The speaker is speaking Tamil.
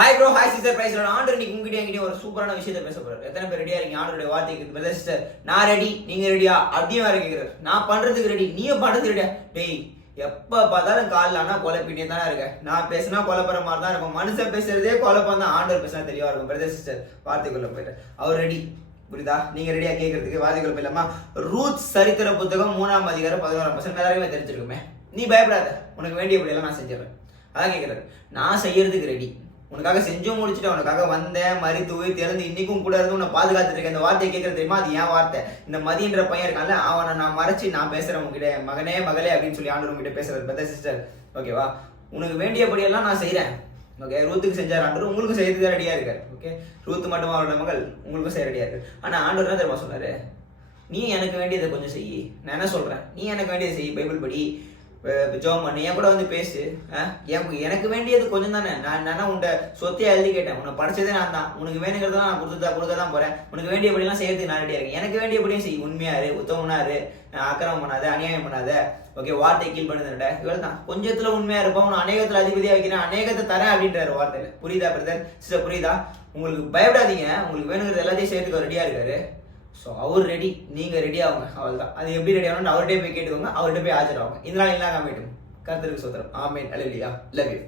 Hi bro, hi sister. Price under இன்னைக்கு உங்ககிட்ட என்கிட்ட ஒரு சூப்பரான விஷயத்தை பேச போறாரு. எத்தனை பேர் ரெடியா இருக்கீங்க ஆண்டருடைய வார்த்தைக்கு? பிரதர் சிஸ்டர், நான் ரெடி, நீங்க ரெடியா? அப்படியே வேற கேட்கிறாரு. நான் பண்றதுக்கு ரெடி, நீயும் பண்றதுக்கு ரெடியா? டேய், எப்ப பார்த்தாலும் காலில் ஆனா கொலைப்பிட்டே தானே இருக்க. நான் பேசினா கொலைப்படுற மாதிரி தான் இருக்கும். மனுஷன் பேசுறதே கொலைப்பம் தான். ஆண்டர் பேசினா தெளிவா இருக்கும். பிரதர் சிஸ்டர், வார்த்தைக்குள்ள போயிட்டு அவர் ரெடி. புரியுதா? நீங்க ரெடியா கேட்கறதுக்கு? வார்த்தைக்குள்ள போயிடலாமா? ரூத் சரித்திர புத்தகம் 3ஆம் அதிகாரம் 11 எல்லாருமே தெரிஞ்சிருக்குமே. நீ பயப்படாத, உனக்கு வேண்டியபடியெல்லாம் நான் செஞ்சிடறேன். அதான் கேட்கிறாரு. நான் செய்யறதுக்கு ரெடி. உனக்காக செஞ்சும் முடிச்சுட்டு உனக்காக வந்தேன், மறித்து உயிர் திறந்து இன்னைக்கும் கூட இருந்து உன்னை பாதுகாத்துட்டு இருக்கேன். இந்த வார்த்தையை கேட்கறது தெரியுமா? அது என் வார்த்தை. இந்த மதின்ற பையன் இருக்கான்ல, அவனை நான் மறைச்சு நான் பேசுறேன் உங்ககிட்ட. மகனே மகளே அப்படின்னு சொல்லி ஆண்டவர் உங்ககிட்ட பேசுறது. பிரதர் சிஸ்டர், ஓகேவா? உனக்கு வேண்டியபடியெல்லாம் நான் செய்யறேன். ஓகே, ரூத்துக்கு செஞ்சார் ஆண்டவர், உங்களுக்கும் செய்யறதுக்கு ரெடியா இருக்காரு. ஓகே, ரூத்து மட்டும் அவரோட மகள், உங்களுக்கும் செய்ய ரெடியா இருக்கு. ஆனா ஆண்டவர் என்ன தெரியுமா சொன்னாரு? நீ எனக்கு வேண்டியதை கொஞ்சம் செய். நான் என்ன சொல்றேன், நீ எனக்கு வேண்டியதை செய். பைபிள் படி, ஜோம் பண்ணி என் கூட வந்து பேசு. எனக்கு வேண்டியது கொஞ்சம் தானே. நான் உன்ட சொத்தையா எழுதி கேட்டேன். உன்னை படிச்சதே நான் தான். உனக்கு வேணுங்கிறதெல்லாம் நான் கொடுக்க தான் போறேன். உனக்கு வேண்டியபடியெல்லாம் செய்யறதுக்கு நான் ரெடியா இருக்கேன். எனக்கு வேண்டியபடியும் செய். உண்மையாரு, உத்தமனாரு, அக்கிரமம் பண்ணாத, அநியாயம் பண்ணாத. ஓகே, வார்த்தை கீழ் பண்ணுதுட. இவ்வளவு தான். கொஞ்சத்துல உண்மையா இருப்போம். உன்னை அநேகத்துல அதிபதியா வைக்கிறேன், அநேகத்தை தரேன் அப்படின்றாரு வார்த்தையில. புரியுதா பிரதர் சிஸ்டர்? புரியுதா? உங்களுக்கு பயப்படாதீங்க. உங்களுக்கு வேணுங்கிறது எல்லாத்தையும் செய்யறதுக்கு ரெடியா இருக்காரு. ஸோ அவர் ரெடி, நீங்க ரெடி ஆகுங்க. அவள் தான். அது எப்படி ரெடி ஆகணும்னு அவர்கிட்ட போய் கேட்டுக்கோங்க, அவர்கிட்ட போய் ஆஜராகுங்க. இதனால எல்லாம் காமிட்டும். கர்த்தருக்கு சோத்திரம். ஆமென். அல்லேலூயா. Love you.